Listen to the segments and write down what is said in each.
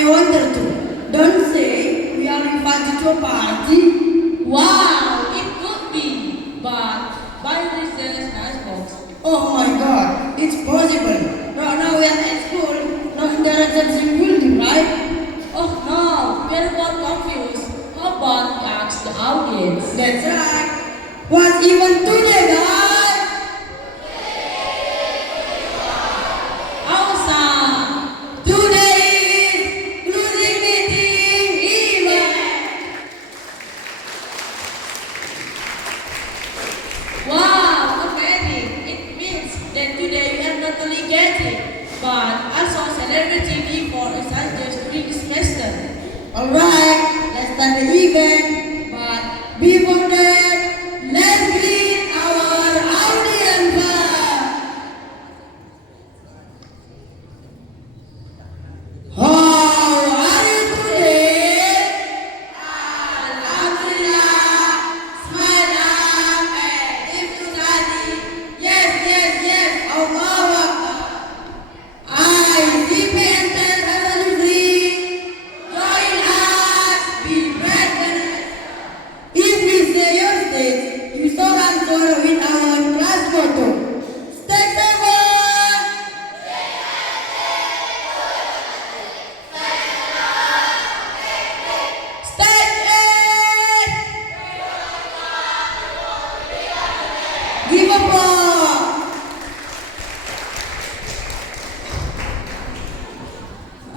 I wonder too. Don't say we are invited to a party. Wow, it could be, but buy this nice box. Oh my god, it's possible. Right now we are at school, not in the reception building, right? Oh no, we're about confused. How about we ask the audience? That's right. What's even today, guys? Awesome! Today is closing meeting event. Wow, amazing! It means that today we are not only getting, but also celebrating before exercises during the semester. Alright, let's start the event. But before that, let's greet our audience first. How are you today? Alhamdulillah, smile up and if you study. Yes, Allahu Akbar. I, CPN free. Join us, be present. If we say your stage, you saw answer with our class motto. Stay seven. Stage eight. Give applause.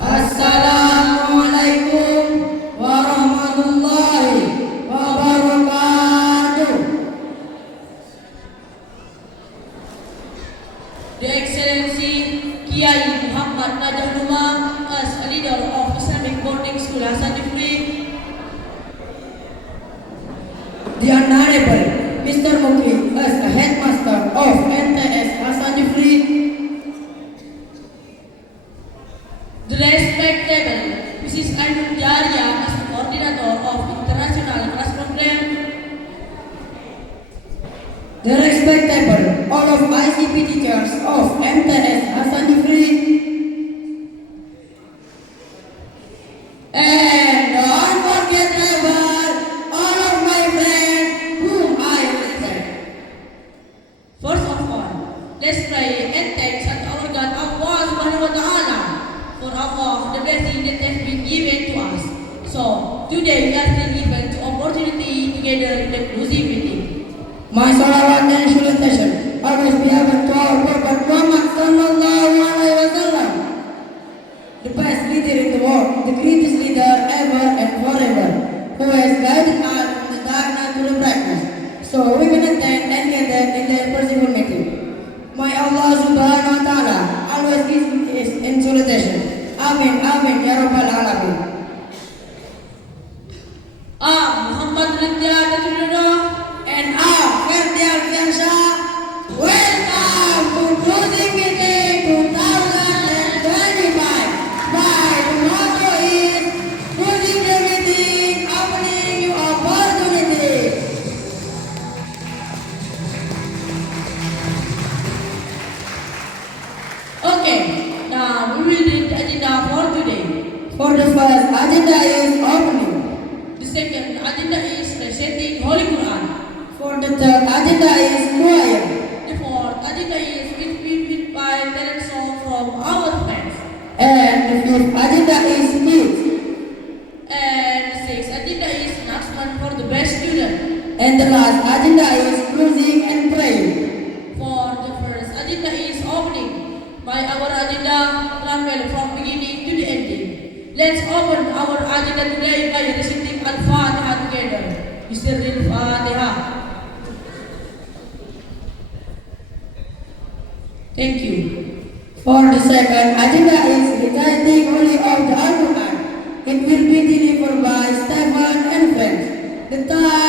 Assalamualaikum warahmatullahi wabarakatuh. The Excellency Kiai Muhammad Najah Lumah as a leader of Islamic boarding school Hasan Jufri. The Honorable Mr. Mukli as a headmaster of MTS Hasan Jufri. The respectable Mrs. Ainul Jaria as the coordinator of international class program. The respectable all of ICP teachers of MTS Hasan Jufri. And the unforgettable all of my friends whom I respect. First of all, let's pray and thanks unto our God Allah Subhanahu wa Ta'ala for Allah the blessing that has been given to us. So today we are still given the opportunity together in the closing meeting. My salawat and salutation always be given to our Prophet Muhammad sallallahu alaihi wasallam, the best leader in the world, the greatest leader ever and forever, who has guided us from the darkness to the brightness. So we can attend and gather in the persecuted meeting. May Allah subhanahu wa ta'ala always give his in salutation. Amin, amin, ya rabbal alamin. Muhammad Ridha Tatulullah. And Ferdi Alfiansyah, welcome to closing meeting 2025. My motto is closing the meeting, opening new opportunities. Okay, now we will read the agenda for today. For the first agenda is opening. The second agenda is reciting Holy Quran. For the third agenda is choir. The fourth agenda is with by talent song from our friends. And the fifth agenda is speech. And the sixth agenda is announcement for the best student. And the last agenda is closing and praying. For the first agenda is opening. By our agenda, travel from beginning to the ending. Let's open our agenda today by reciting Al-Fatiha together. Mr. Al-Fatiha. Thank you. For the second agenda is reciting Holy of the Al-Quran. It will be delivered by Stefan and friends. The time